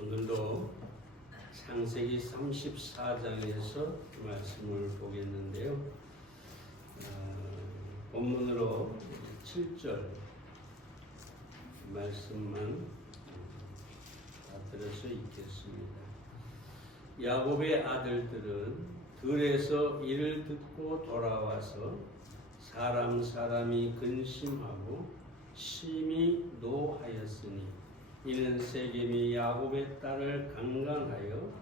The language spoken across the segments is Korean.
오늘도 창세기 34장에서 말씀을 보겠는데요. 본문으로 7절 말씀만 들어서 읽겠습니다. 야곱의 아들들은 들에서 이를 듣고 돌아와서 사람이 근심하고 심히 노하였으니 이는 세겜이 야곱의 딸을 강간하여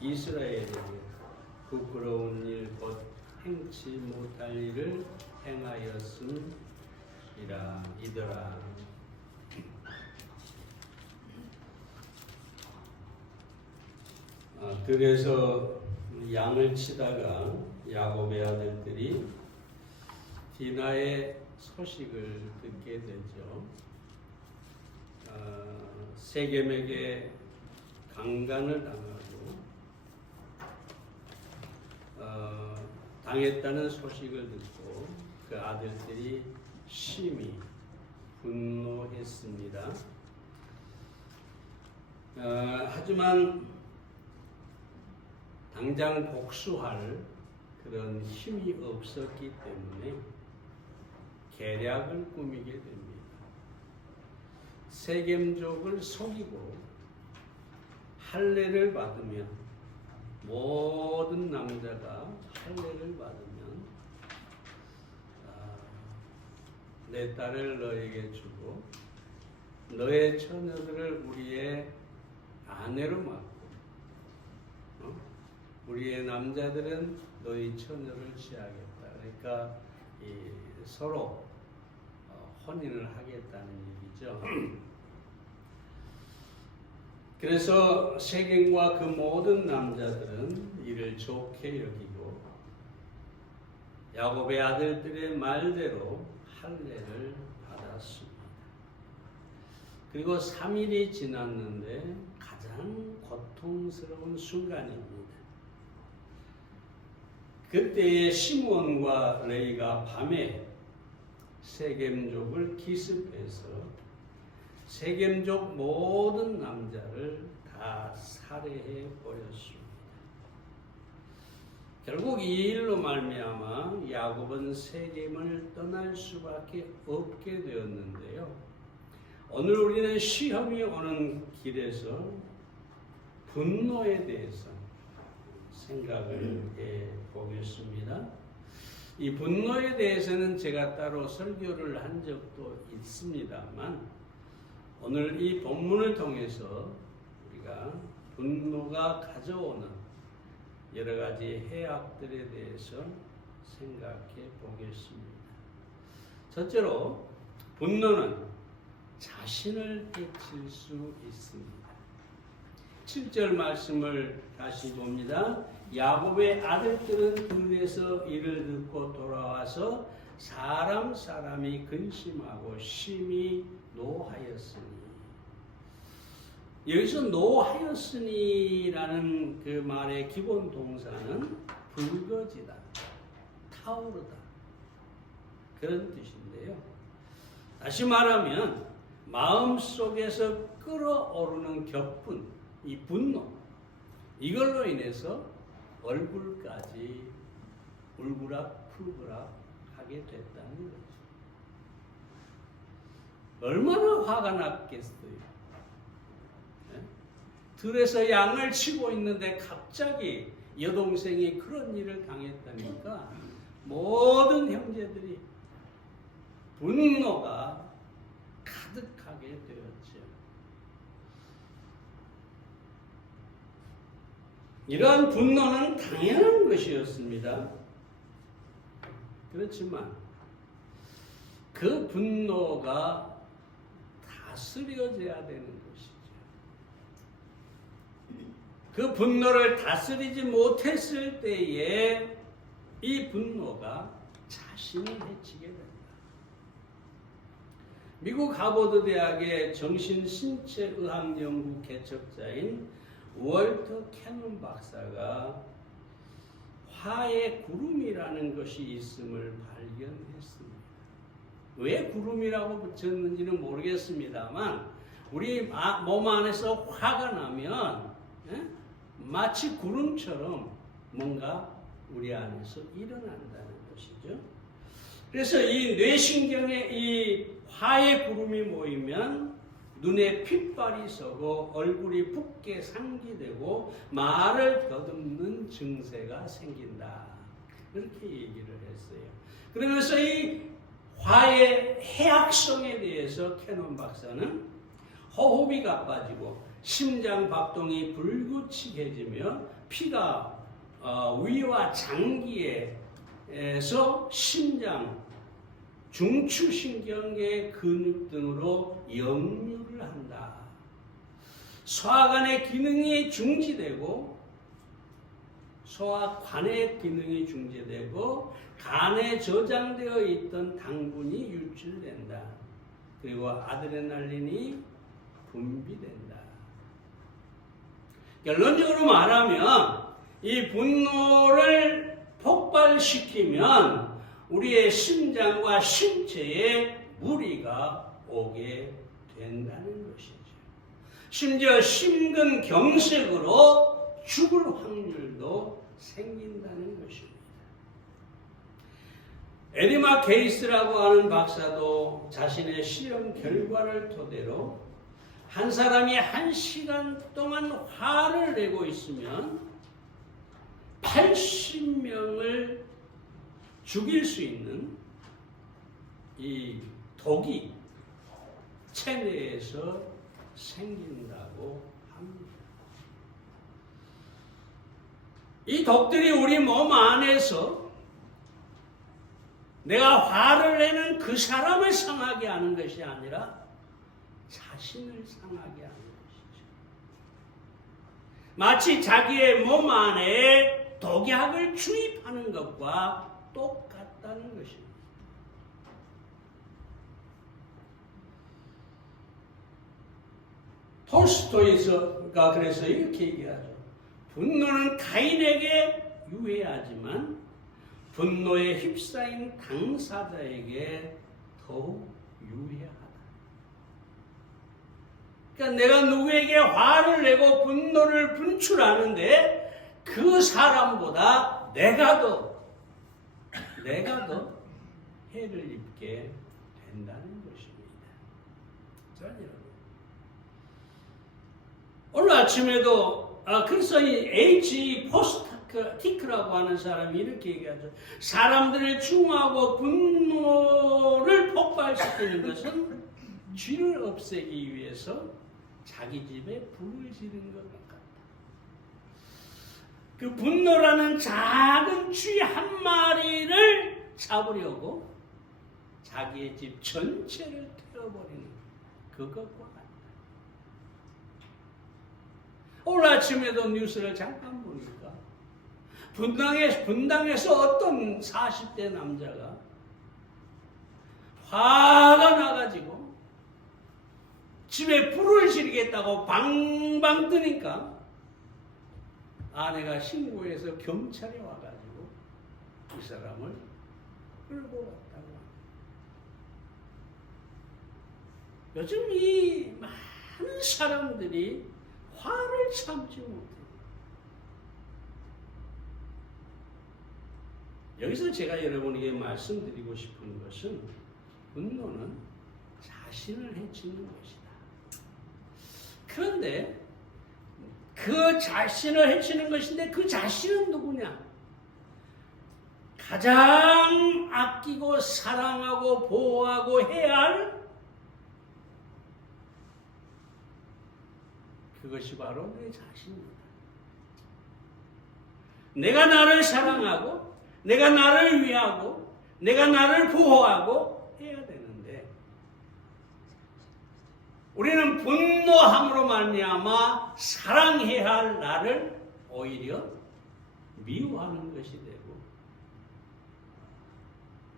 이스라엘에게 부끄러운 일 곧 행치 못할 일을 행하였음이라 이더라. 들에서 양을 치다가 야곱의 아들들이 디나의 소식을 듣게 되죠. 세겜에게 강간을 당했다는 소식을 듣고 그 아들들이 심히 분노했습니다. 하지만 당장 복수할 그런 힘이 없었기 때문에 계략을 꾸미게 됩니다. 세겜족을 속이고 할례를 받으면, 모든 남자가 할례를 받으면 내 딸을 너에게 주고 너의 처녀들을 우리의 아내로 맡고 우리의 남자들은 너희 처녀를 취하겠다. 그러니까 서로 혼인을 하겠다는 얘기죠. 그래서 세겜과 그 모든 남자들은 이를 좋게 여기고 야곱의 아들들의 말대로 할례를 받았습니다. 그리고 3일이 지났는데 가장 고통스러운 순간입니다. 그때에 시몬과 레이가 밤에 세겜족을 기습해서 세겜족 모든 남자를 다 살해해 버렸습니다. 결국 이 일로 말미암아 야곱은 세겜을 떠날 수밖에 없게 되었는데요. 오늘 우리는 시험이 오는 길에서 분노에 대해서 생각을 해 보겠습니다. 이 분노에 대해서는 제가 따로 설교를 한 적도 있습니다만 오늘 이 본문을 통해서 우리가 분노가 가져오는 여러 가지 해악들에 대해서 생각해 보겠습니다. 첫째로 분노는 자신을 해칠 수 있습니다. 7절 말씀을 다시 봅니다. 야곱의 아들들은 들에서 이를 듣고 돌아와서 사람이 근심하고 심히 노하였으니. 여기서 노하였으니라는 그 말의 기본 동사는 붉어지다, 타오르다 그런 뜻인데요. 다시 말하면 마음속에서 끓어오르는 격분, 이 분노, 이걸로 인해서 얼굴까지 울그락불그락 하게 됐다는 거죠. 얼마나 화가 났겠어요. 네? 들에서 양을 치고 있는데 갑자기 여동생이 그런 일을 당했다니까 모든 형제들이 분노가 가득하게 되었죠. 이러한 분노는 당연한 것이었습니다. 그렇지만 그 분노가 다스려져야 되는 것이죠. 그 분노를 다스리지 못했을 때에 이 분노가 자신을 해치게 됩니다. 미국 하버드 대학의 정신신체의학연구 개척자인 월터 캐논 박사가 화의 구름이라는 것이 있음을 발견했습니다. 왜 구름이라고 붙였는지는 모르겠습니다만 우리 몸 안에서 화가 나면 마치 구름처럼 뭔가 우리 안에서 일어난다는 것이죠. 그래서 이 뇌신경에 이 화의 구름이 모이면 눈에 핏발이 서고 얼굴이 붓게 상기되고 말을 더듬는 증세가 생긴다. 그렇게 얘기를 했어요. 그러면서 이 화의 해악성에 대해서 캐논 박사는 호흡이 가빠지고 심장 박동이 불규칙해지며 피가 위와 장기에서 심장, 중추신경계 근육 등으로 역류를 한다. 소화관의 기능이 중지되고 소화관의 기능이 중지되고 간에 저장되어 있던 당분이 유출된다. 그리고 아드레날린이 분비된다. 결론적으로 말하면 이 분노를 폭발시키면 우리의 심장과 신체에 무리가 오게 된다는 것이죠. 심지어 심근경색으로 죽을 확률도 생긴다는 것입니다. 에리마 게이스라고 하는 박사도 자신의 실험 결과를 토대로 한 사람이 1시간 동안 화를 내고 있으면 80명을 죽일 수 있는 이 독이 체내에서 생긴다고 합니다. 이 독들이 우리 몸 안에서 내가 화를 내는 그 사람을 상하게 하는 것이 아니라 자신을 상하게 하는 것이죠. 마치 자기의 몸 안에 독약을 주입하는 것과 똑같다는 것입니다. 톨스토이가 그래서 이렇게 얘기하죠. 분노는 가인에게 유해하지만 분노에 휩싸인 당사자에게 더욱 유해하다. 그러니까 내가 누구에게 화를 내고 분노를 분출하는데 그 사람보다 내가 더 해를 입게 된다는 것입니다. 자, 여러분. 오늘 아침에도 그래서 이 H. 포스티크라고 하는 사람이 이렇게 얘기하죠. 사람들을 중하고 분노를 폭발시키는 것은 쥐를 없애기 위해서 자기 집에 불을 지른 것 같다. 그 분노라는 작은 쥐 한 마리를 잡으려고 자기의 집 전체를 태워버리는 그것과 같다. 오늘 아침에도 뉴스를 잠깐 보니까 분당에서 어떤 40대 남자가 화가 나가지고 집에 불을 지르겠다고 방방 뜨니까 아내가 신고해서 경찰에 와가지고 이 사람을 끌고 왔다고 합니다. 요즘 이 많은 사람들이 화를 참지 못해요. 여기서 제가 여러분에게 말씀드리고 싶은 것은 분노는 자신을 해치는 것이다. 그런데 그 자신을 해치는 것인데 그 자신은 누구냐? 가장 아끼고 사랑하고 보호하고 해야 할 그것이 바로 내 자신입니다. 내가 나를 사랑하고 내가 나를 위하고 내가 나를 보호하고 해야 되는데 우리는 분노함으로 말미암아 사랑해야 할 나를 오히려 미워하는 것이 되고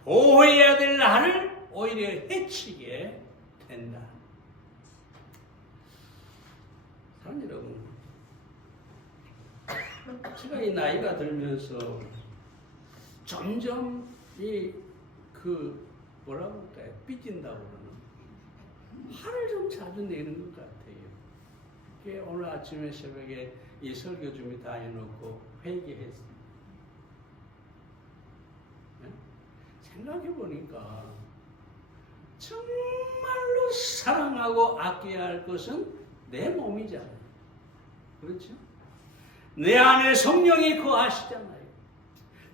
보호해야 될 나를 오히려 해치게 된다. 사랑 여러분, 제가 이 나이가 들면서 점점 뭐라고 할까요? 삐진다고 그러나 화를 좀 자주 내는 것 같아요. 그게 오늘 아침에 새벽에 이 설교 준비 다 해놓고 회개했습니다. 네? 생각해 보니까 정말로 사랑하고 아껴야 할 것은 내 몸이잖아요. 그렇죠? 내 안에 성령이 거하시잖아요.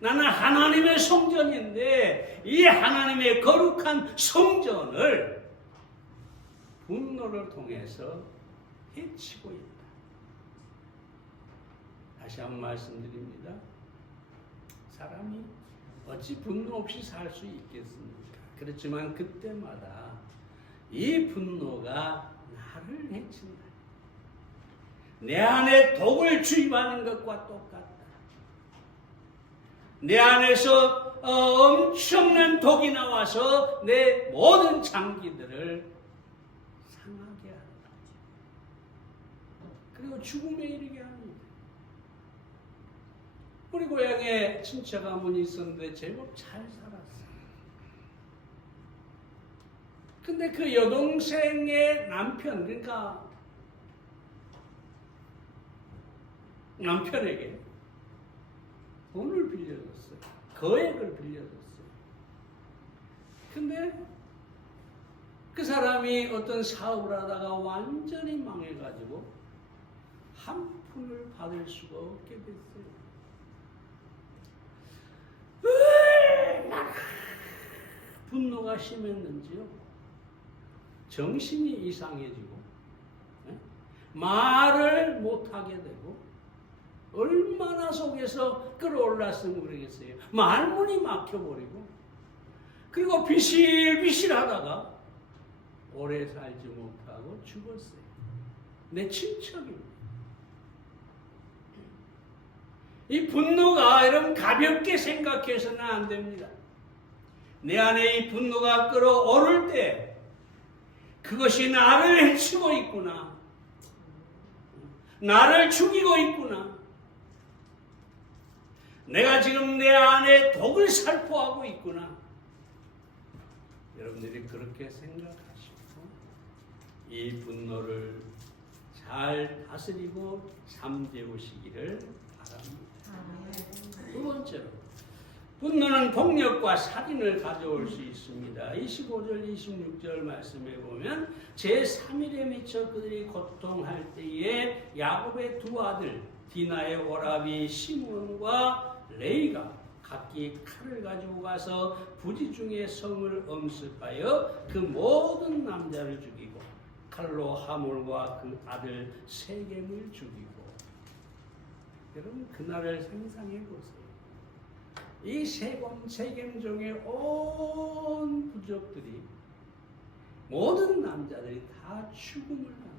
나는 하나님의 성전인데 이 하나님의 거룩한 성전을 분노를 통해서 해치고 있다. 다시 한번 말씀드립니다. 사람이 어찌 분노 없이 살 수 있겠습니까? 그렇지만 그때마다 이 분노가 나를 해친다. 내 안에 독을 주입하는 것과 똑같다. 내 안에서 엄청난 독이 나와서 내 모든 장기들을 상하게 한다. 그리고 죽음에 이르게 합니다. 우리 고향에 친척 한 분이 있었는데 제법 잘 살았어요. 근데 그 여동생의 남편, 그러니까 남편에게 돈을 빌려줬어요. 거액을 빌려줬어요. 근데 그 사람이 어떤 사업을 하다가 완전히 망해가지고 한 푼을 받을 수가 없게 됐어요. 얼마나 분노가 심했는지요. 정신이 이상해지고 말을 못하게 되고 얼마나 속에서 끌어올랐으면 그러겠어요. 말문이 막혀버리고 그리고 비실비실 하다가 오래 살지 못하고 죽었어요. 내 친척입니다. 이 분노가 여러분 가볍게 생각해서는 안 됩니다. 내 안에 이 분노가 끌어오를 때 그것이 나를 해치고 있구나. 나를 죽이고 있구나. 내가 지금 내 안에 독을 살포하고 있구나. 여러분들이 그렇게 생각하시고 이 분노를 잘 다스리고 잠재우시기를 바랍니다. 두 번째로 분노는 폭력과 살인을 가져올 수 있습니다. 25절 26절 말씀에 보면 제3일에 미쳐 그들이 고통할 때에 야곱의 두 아들 디나의 오라비 시몬과 레이가 각기 칼을 가지고 가서 부지중의 성을 엄습하여 그 모든 남자를 죽이고 칼로 하몰과 그 아들 세겜을 죽이고. 여러분 그날을 상상해 보세요. 이 세겜 중에 온 부족들이 모든 남자들이 다 죽음을 당합니다.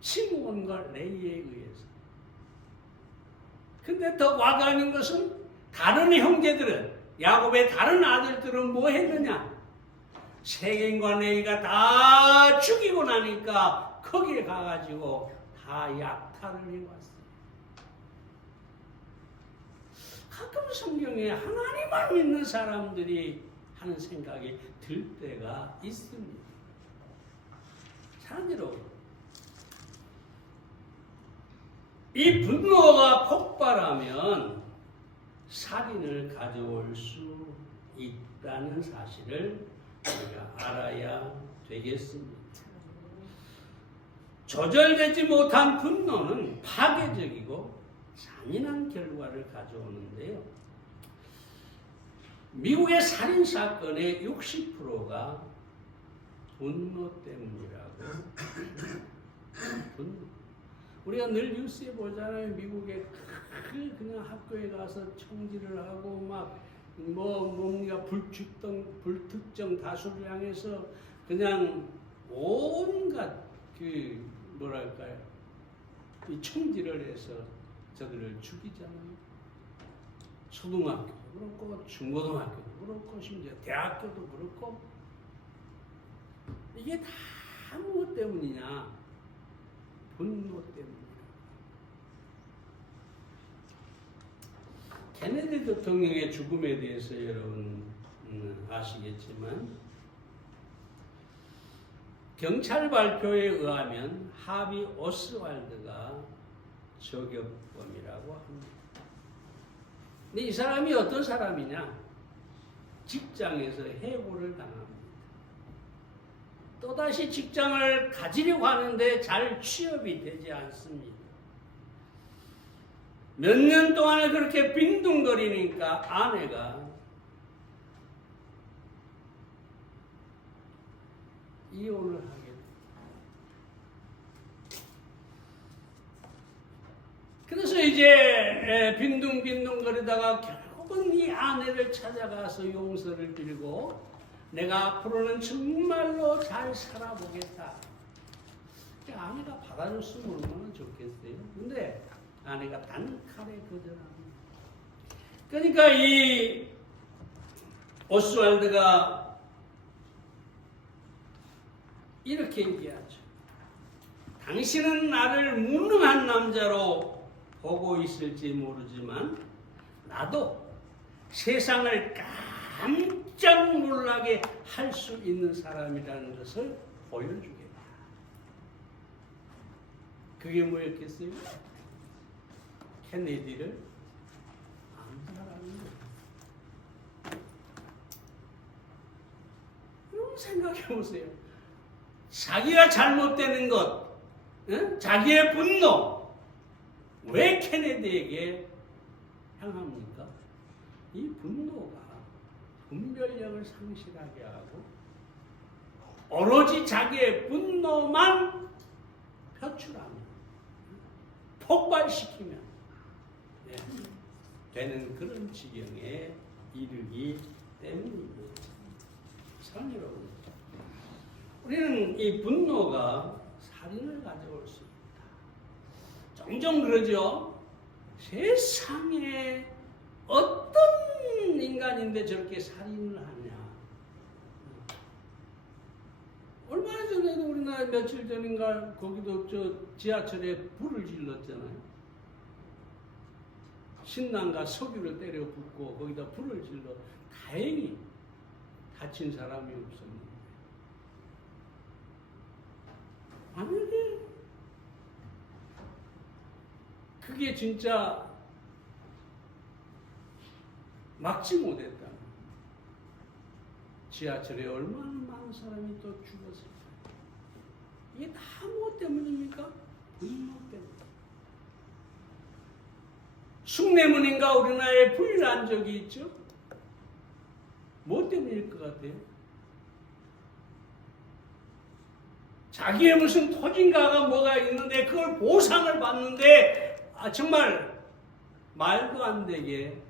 시므온과 레이에 의해서. 근데 더 와가는 것은 다른 형제들은 야곱의 다른 아들들은 뭐 했느냐? 세겜과 레이가 다 죽이고 나니까 거기에 가가지고 다 약탈을 해왔어요. 가끔 성경에 하나님만 믿는 사람들이 하는 생각이 들 때가 있습니다. 사람들은 이 분노가 폭발하면 살인을 가져올 수 있다는 사실을 우리가 알아야 되겠습니다. 조절되지 못한 분노는 파괴적이고 잔인한 결과를 가져오는데요. 미국의 살인사건의 60%가 분노 때문이라고. 분노. 우리가 늘 뉴스에 보잖아요. 미국에 그냥 학교에 가서 총질을 하고 막 뭔가 불특정 다수를 향해서 그냥 온갖 뭐랄까요? 이 총질을 해서 저들을 죽이잖아요. 초등학교도 그렇고 중고등학교도 그렇고 심지어 대학교도 그렇고. 이게 다 무엇 때문이냐? 분노 때문이다. 케네디 대통령의 죽음에 대해서 여러분 아시겠지만 경찰 발표에 의하면 하비 오스왈드가 저격범이라고 합니다. 근데 이 사람이 어떤 사람이냐? 직장에서 해고를 당합니다. 또다시 직장을 가지려고 하는데 잘 취업이 되지 않습니다. 몇 년 동안을 그렇게 빈둥거리니까 아내가 이혼을 하게 됩니다. 그래서 이제 빈둥빈둥거리다가 결국은 이 아내를 찾아가서 용서를 빌고 내가 앞으로는 정말로 잘 살아보겠다. 아내가 받아줬으면 얼마나 좋겠어요. 근데 아내가 단칼에 거절합니다. 그러니까 이 오스왈드가 이렇게 얘기하죠. 당신은 나를 무능한 남자로 보고 있을지 모르지만 나도 세상을 깜짝 놀라게 할 수 있는 사람이라는 것을 보여주겠다. 그게 뭐였겠어요? 케네디를 암살하는 거예요. 여러분 생각해 보세요. 자기가 잘못되는 것, 자기의 분노, 왜 케네디에게 향합니까? 이 분노가 분별력을 상실하게 하고 오로지 자기의 분노만 표출하면, 폭발시키면 되는 그런 지경에 이르기 때문입니다. 사랑하는 여러분, 우리는 이 분노가 살인을 가져올 수 있다. 종종 그러죠. 세상에 어떤 인간인데 저렇게 살인을 하냐. 얼마나 전에도 우리나라 며칠 전인가 거기도 저 지하철에 불을 질렀잖아요. 신랑과 석유를 때려 붓고 거기다 불을 질러 다행히 다친 사람이 없었는데 만약에 그게 진짜 막지 못했다면 지하철에 얼마나 많은 사람이 또 죽었을까. 이게 다 무엇 때문입니까? 분노 때문에. 숭례문인가 우리나라에 불난 적이 있죠? 뭐 때문일 것 같아요? 자기의 무슨 토진가가 뭐가 있는데 그걸 보상을 받는데 정말 말도 안 되게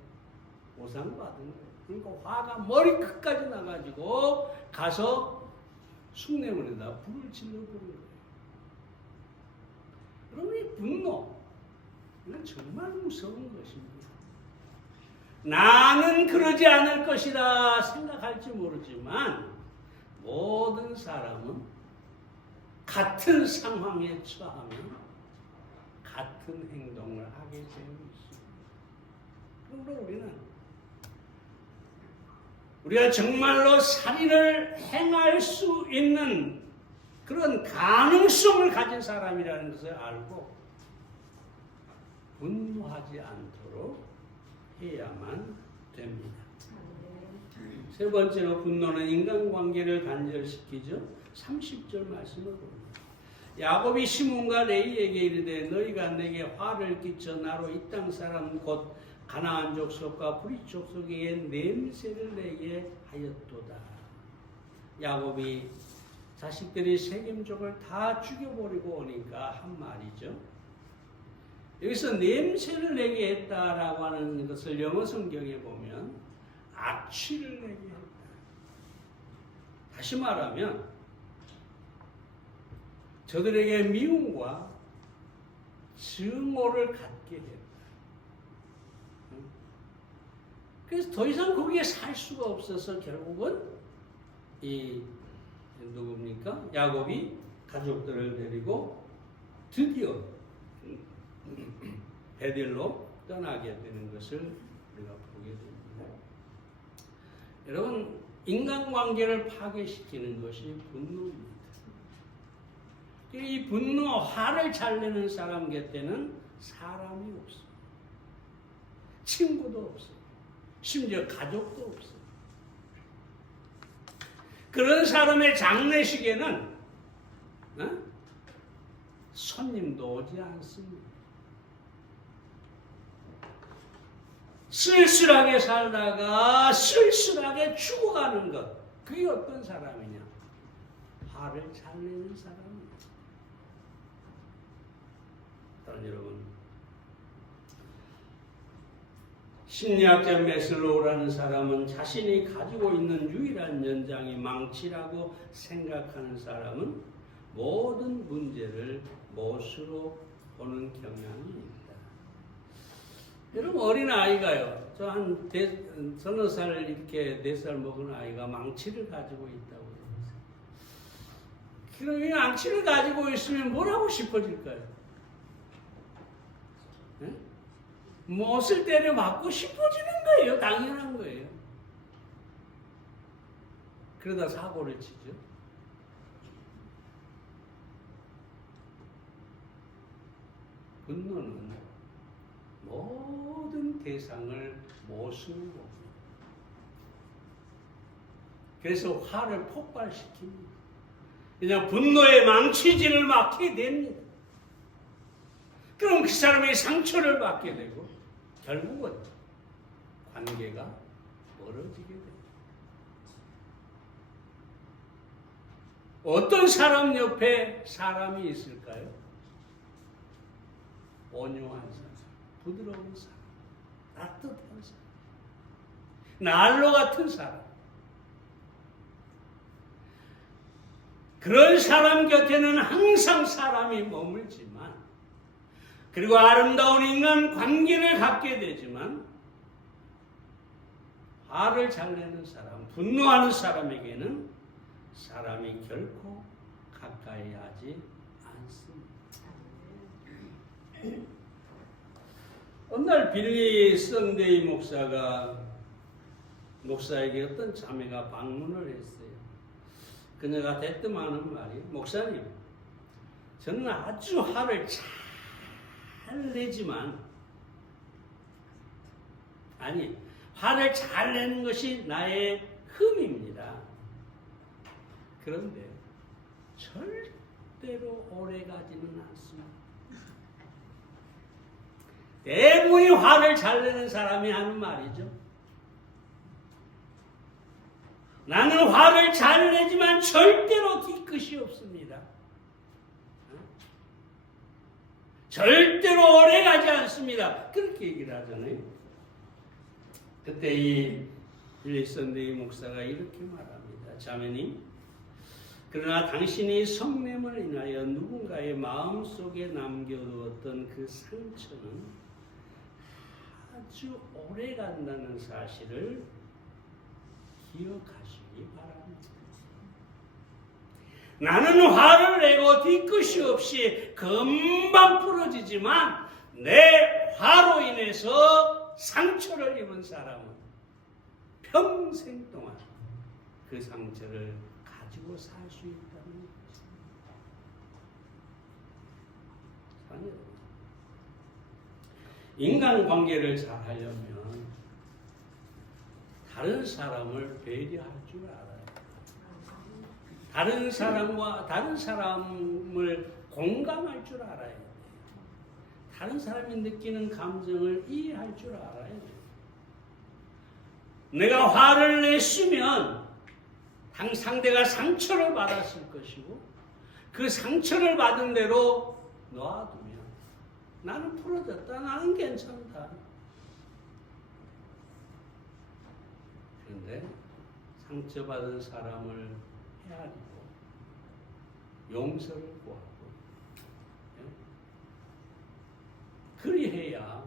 보상을 받은 거예요. 그러니까 화가 머리끝까지 나가지고 가서 숭례문에다 불을 질러버린 거예요. 여러분, 이 분노, 이건 정말 무서운 것입니다. 나는 그러지 않을 것이라 생각할지 모르지만 모든 사람은 같은 상황에 처하면 같은 행동을 하게 되어 있습니다. 그러므로 우리가 정말로 살인을 행할 수 있는 그런 가능성을 가진 사람이라는 것을 알고 분노하지 않도록 해야만 됩니다. 세 번째로 분노는 인간관계를 단절시키죠. 30절 말씀을 봅니다. 야곱이 시몬과 레이에게 이르되 너희가 내게 화를 끼쳐 나로 이 땅 사람 곧 가나안 족속과 브릿 족속에게 냄새를 내게 하였도다. 야곱이 자식들이 세겜족을 다 죽여버리고 오니까 한 말이죠. 여기서 냄새를 내게 했다라고 하는 것을 영어 성경에 보면 악취를 내게 했다. 다시 말하면 저들에게 미움과 증오를 갖게 했다. 그래서 더 이상 거기에 살 수가 없어서 결국은 누굽니까? 야곱이 가족들을 데리고 드디어 베델로 떠나게 되는 것을 우리가 보게 됩니다. 여러분, 인간관계를 파괴시키는 것이 분노입니다. 이 분노, 화를 잘 내는 사람 곁에는 사람이 없어요. 친구도 없어요. 심지어 가족도 없어요. 그런 사람의 장례식에는 손님도 오지 않습니다. 쓸쓸하게 살다가 쓸쓸하게 죽어가는 것, 그게 어떤 사람이냐? 화를 잘 내는 사람입니다. 여러분, 심리학자 메슬로우라는 사람은 자신이 가지고 있는 유일한 연장이 망치라고 생각하는 사람은 모든 문제를 못으로 보는 경향이 있다. 여러분, 어린 아이가요, 저 한 서너 살 이렇게 4살 먹은 아이가 망치를 가지고 있다고 그러면서, 그럼 이 망치를 가지고 있으면 뭘 하고 싶어질까요? 네? 못을 때려 맞고 싶어지는 거예요. 당연한 거예요. 그러다 사고를 치죠. 분노는 모든 대상을 못으로 봅니다. 그래서 화를 폭발시킵니다. 그냥 분노의 망치질을 맞게 됩니다. 그럼 그 사람이 상처를 받게 되고 결국은 관계가 멀어지게 됩니다. 어떤 사람 옆에 사람이 있을까요? 온유한 사람, 부드러운 사람, 따뜻한 사람, 난로 같은 사람. 그런 사람 곁에는 항상 사람이 머물지만, 그리고 아름다운 인간 관계를 갖게 되지만, 화를 잘 내는 사람, 분노하는 사람에게는 사람이 결코 가까이 하지 않습니다. 어느 날 빌리 썬데이 목사에게 어떤 자매가 방문을 했어요. 그녀가 대뜸 하는 말이, 목사님, 저는 아주 화를 잘 내지만, 화를 잘 내는 것이 나의 흠입니다. 그런데 절대로 오래가지는 않습니다. 대부분이 화를 잘 내는 사람이 하는 말이죠. 나는 화를 잘 내지만 절대로 뒤끝이 없습니다. 절대로 오래가지 않습니다. 그렇게 얘기를 하잖아요. 그때 이 빌리 썬데이 목사가 이렇게 말합니다. 자매님, 그러나 당신이 성냄을 인하여 누군가의 마음속에 남겨두었던 그 상처는 아주 오래 간다는 사실을 기억하시기 바랍니다. 나는 화를 내고 뒤끝이 없이 금방 풀어지지만, 내 화로 인해서 상처를 입은 사람은 평생 동안 그 상처를 가지고 살 수 있다는 것입니다. 인간관계를 잘 하려면 다른 사람을 배려할 줄 알아요. 다른 사람을 공감할 줄 알아야 돼요. 다른 사람이 느끼는 감정을 이해할 줄 알아야 돼요. 내가 화를 냈으면 상대가 상처를 받았을 것이고, 그 상처를 받은 대로 놔두면 나는 풀어졌다, 나는 괜찮다. 그런데 상처받은 사람을 헤아리고 용서를 구하고, 그리해야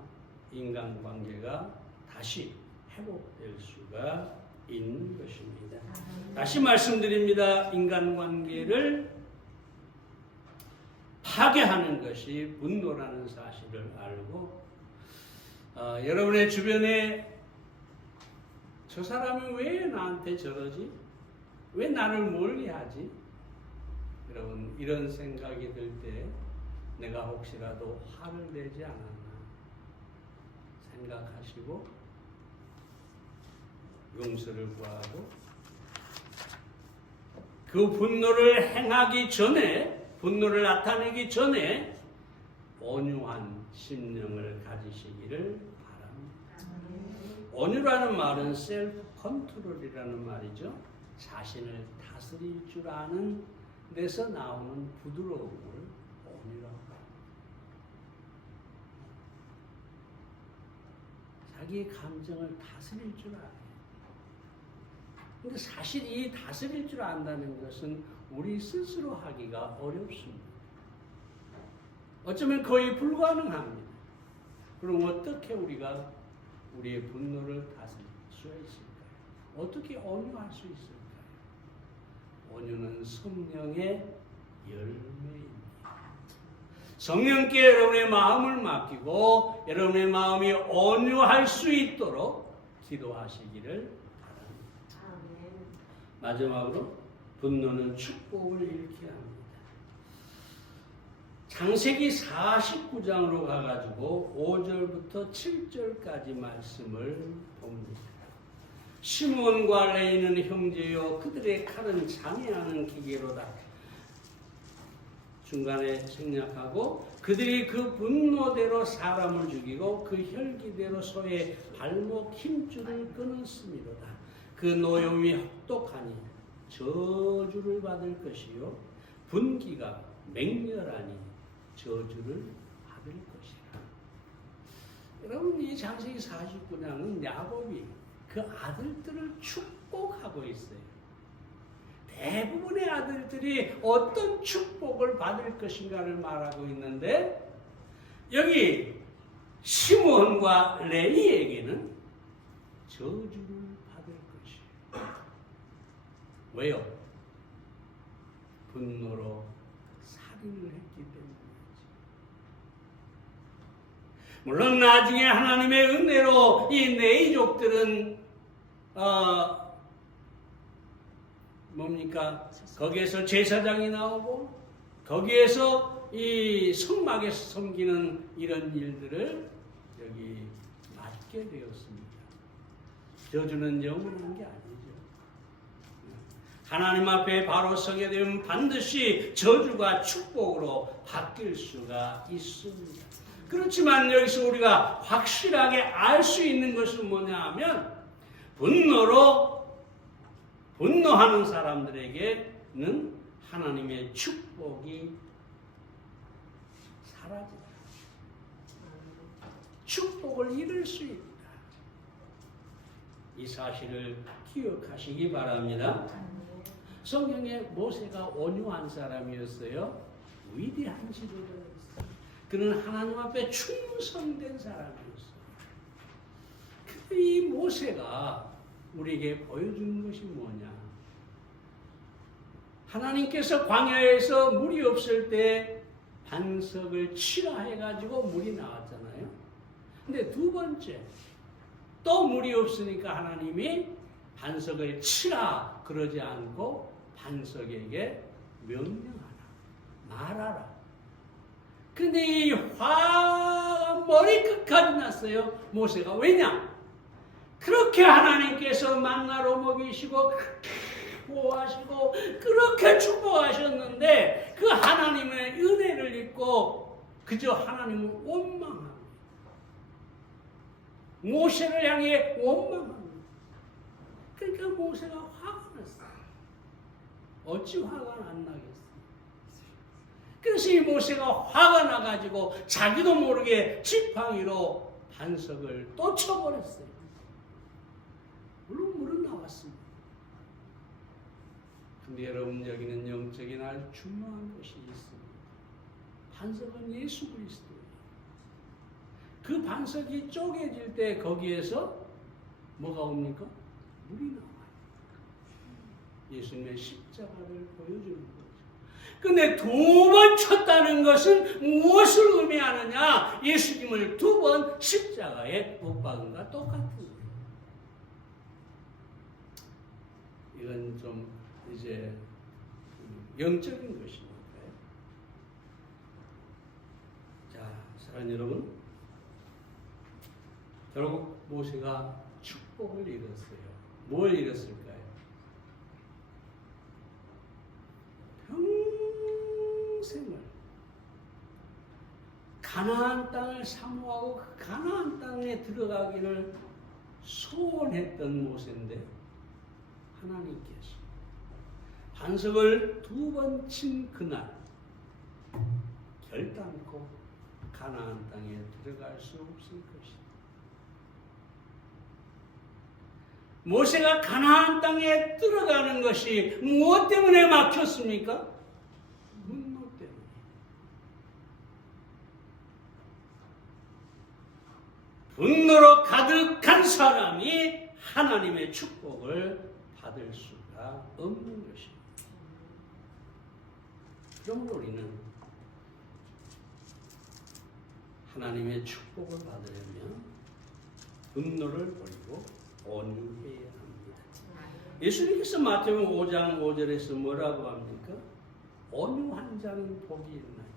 인간관계가 다시 회복될 수가 있는 것입니다. 다시 말씀드립니다. 인간관계를 파괴하는 것이 분노라는 사실을 알고, 여러분의 주변에 저 사람이 왜 나한테 저러지? 왜 나를 멀리하지? 여러분, 이런 생각이 들 때 내가 혹시라도 화를 내지 않았나 생각하시고 용서를 구하고 그 분노를 행하기 전에, 분노를 나타내기 전에 온유한 심령을 가지시기를 바랍니다. 온유라는 말은 셀프 컨트롤이라는 말이죠. 자신을 다스릴 줄 아는 데서 나오는 부드러움을 온유라고 합니다. 자기의 감정을 다스릴 줄 알아요. 근데 사실 이 다스릴 줄 안다는 것은 우리 스스로 하기가 어렵습니다. 어쩌면 거의 불가능합니다. 그럼 어떻게 우리가 우리의 분노를 다스릴 수 있을까요? 어떻게 온유할 수 있을까요? 온유는 성령의 열매입니다. 성령께 여러분의 마음을 맡기고 여러분의 마음이 온유할 수 있도록 기도하시기를 바랍니다. 마지막으로 분노는 축복을 잃게 합니다. 창세기 49장으로 가가지고 5절부터 7절까지 말씀을 봅니다. 시므온과 레이는 형제요 그들의 칼은 장애하는 기계로다. 중간에 생략하고 그들이 그 분노대로 사람을 죽이고 그 혈기대로 소의 발목 힘줄을 끊었음이로다. 그 노염이 혹독하니 저주를 받을 것이요 분기가 맹렬하니 저주를 받을 것이라. 여러분, 이 창세기 49장은 야곱이 그 아들들을 축복하고 있어요. 대부분의 아들들이 어떤 축복을 받을 것인가를 말하고 있는데 여기 시므온과 레위에게는 저주를 받을 것이에요. 왜요? 분노로 살인을 했기 때문이지. 물론 나중에 하나님의 은혜로 이 레위족들은 뭡니까? 거기에서 제사장이 나오고 거기에서 이 성막에서 섬기는 이런 일들을 여기 맡게 되었습니다. 저주는 영원한 게 아니죠. 하나님 앞에 바로 서게 되면 반드시 저주가 축복으로 바뀔 수가 있습니다. 그렇지만 여기서 우리가 확실하게 알 수 있는 것은 뭐냐 하면 분노하는 사람들에게는 하나님의 축복이 사라진다. 축복을 잃을 수 있다. 이 사실을 기억하시기 바랍니다. 성경에 모세가 온유한 사람이었어요. 위대한 지도자였어요. 그는 하나님 앞에 충성된 사람이었어요. 근데 이 모세가 우리에게 보여주는 것이 뭐냐? 하나님께서 광야에서 물이 없을 때 반석을 치라 해가지고 물이 나왔잖아요. 근데 두 번째 또 물이 없으니까 하나님이 반석을 치라 그러지 않고 반석에게 명령하라, 말하라. 근데 이 화가 머리끝까지 났어요. 모세가. 왜냐? 그렇게 하나님께서 만나로 먹이시고 그렇게 보호하시고 그렇게 축복하셨는데 그 하나님의 은혜를 잊고 그저 하나님을 원망합니다. 모세를 향해 원망합니다. 그러니까 모세가 화가 났어요. 어찌 화가 안 나겠어요? 그래서 이 모세가 화가 나가지고 자기도 모르게 지팡이로 반석을 또 쳐버렸어요. 물론 물은 나왔습니다. 근데 여러분, 여기는 영적인 아주 중요한 것이 있습니다. 반석은 예수 그리스도예요. 그 반석이 쪼개질 때 거기에서 뭐가 옵니까? 물이 나와요. 예수님의 십자가를 보여주는 거죠. 근데 두 번 쳤다는 것은 무엇을 의미하느냐? 예수님을 두 번 십자가에 못 박은가 똑같은 거예요. 이건 좀 이제 영적인 것이니까요. 자, 사랑하는 여러분, 결국 모세가 축복을 잃었어요. 뭘 잃었을까요? 평생을 가나안 땅을 사모하고 그 가나안 땅에 들어가기를 소원했던 모세인데 하나님께서 반석을 2번 친 그날 결단코 가나안 땅에 들어갈 수 없을 것이다. 모세가 가나안 땅에 들어가는 것이 무엇 때문에 막혔습니까? 분노 때문에. 분노로 가득한 사람이 하나님의 축복을 받을 수가 없는 것입니다. 그러므로 우리는 하나님의 축복을 받으려면 분노를 버리고 온유해야 합니다. 예수님께서 마태복음 5장 5절에서 뭐라고 합니까? 온유한 자는 복이 있나니.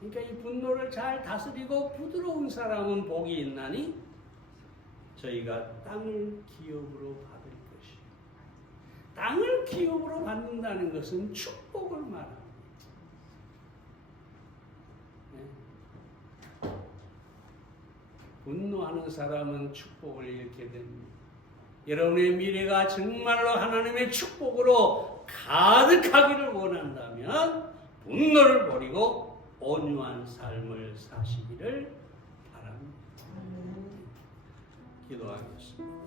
그러니까 이 분노를 잘 다스리고 부드러운 사람은 복이 있나니 저희가 땅을 기업으로 받을 것이요. 땅을 기업으로 받는다는 것은 축복을 말합니다. 네. 분노하는 사람은 축복을 잃게 됩니다. 여러분의 미래가 정말로 하나님의 축복으로 가득하기를 원한다면 분노를 버리고 온유한 삶을 사시기를 바랍니다. 기도하겠습니다.